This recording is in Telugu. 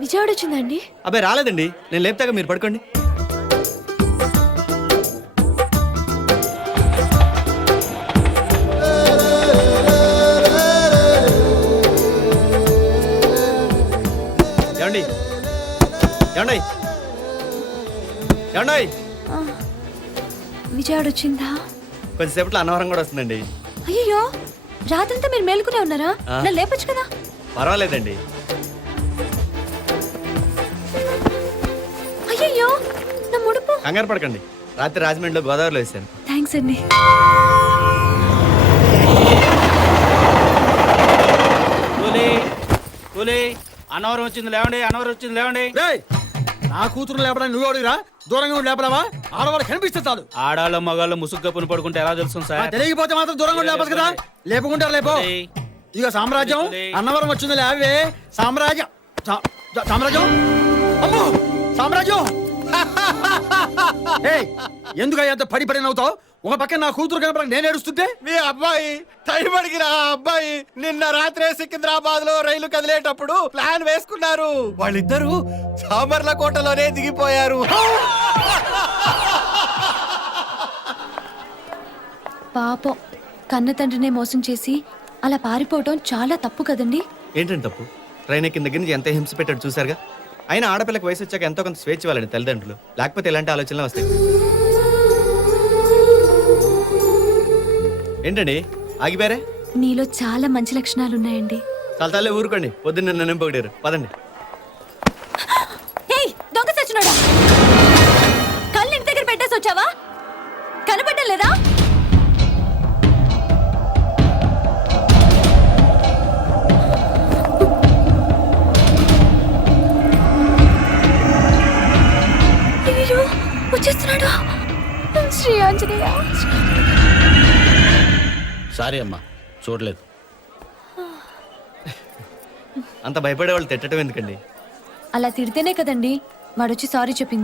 విజయవాడ వచ్చిందండి? అబ్బాయి రాలేదండి, నేను లేపుతాగా మీరు పడుకోండి. ఏమండి ఏమండి ఏమండి విజయవాడ వచ్చిందా? కొంచెంసేపట్లో అన్నవరం కూడా వస్తుందండి. అయ్యో, రాత్రంతా మీరు మేలుకునే ఉన్నారా? నన్ను లేపొచ్చు కదా. పర్వాలేదండి. అయ్యో, నా ముడుపు. కంగారు పడకండి, రాత్రి రాజమండ్రిలో గోదావరిలో వేసాను. థ్యాంక్స్ అండి. అన్నవరం వచ్చింది లేవండి, అన్నవరం వచ్చింది లేవండి. నా కూతురు లేపడానికి నువ్వు అడిగిరా? దూరంగా ఉండి లేపడావా? ఆడవాళ్ళు కనిపిస్తే చాలు. ఆడాళ్ళ మగాళ్ళు ముసుగు కప్పును పడుకుంటే ఎలా తెలుస్తుంది సార్? తెలియకపోతే మాత్రం దూరంగా ఉండి లేపదు కదా. లేపుకుంటారు లేపో. ఇక సామ్రాజ్యం అన్నవరం వచ్చింది లేవే. సామ్రాజ్యం సామ్రాజ్యం అమ్మో సామ్రాజ్యం. ఎందుకు అయ్యంత పడి పడి నవ్వుతావు? ఒక పక్కన నా కూతురు కనపడక నేను ఏడుస్తుంటే మీ అబ్బాయి టైం అడిగిన అబ్బాయి నిన్న రాత్రే సికింద్రాబాద్ లో రైలు కదిలేటప్పుడు ప్లాన్ వేసుకున్నారు. వాళ్ళిద్దరూ సామర్లకోటలోనే దిగిపోయారు. పాపం, కన్న తండ్రినే మోసం చేసి అలా పారిపోవటం చాలా తప్పు కదండి. ఏంటంటే తప్పు? ట్రైన్ ఎక్కిన దగ్గర నుంచి ఎంత హింస పెట్టాడు చూసారుగా. అయినా ఆడపిల్లకి వయసు వచ్చాక ఎంతో కొంత స్వేచ్ఛ ఇవ్వాలండి తల్లిదండ్రులు, లేకపోతే ఇలాంటి ఆలోచనలు వస్తాయి. ఏంటండి ఆగిపోయారే? నీలో చాలా మంచి లక్షణాలు ఉన్నాయండి. చాలా తల్లే ఊరుకోండి, పొద్దున్న నన్ను పొగిడారు. పదండి. దొంగ సచ్చినోడా, కళ్ళు ఇంటి దగ్గర పెట్టేసి వచ్చావా? కనపడ్డం లేదా? అయ్యో, వచ్చేస్తున్నాడు. శ్రీ ఆంజనేయ. సారీ అమ్మా, చూడలేదు. అంత భయపడే వాళ్ళు తిట్టడం ఎందుకండి? అలా తిడితేనే కదండి వాడొచ్చి సారీ చెప్పింది.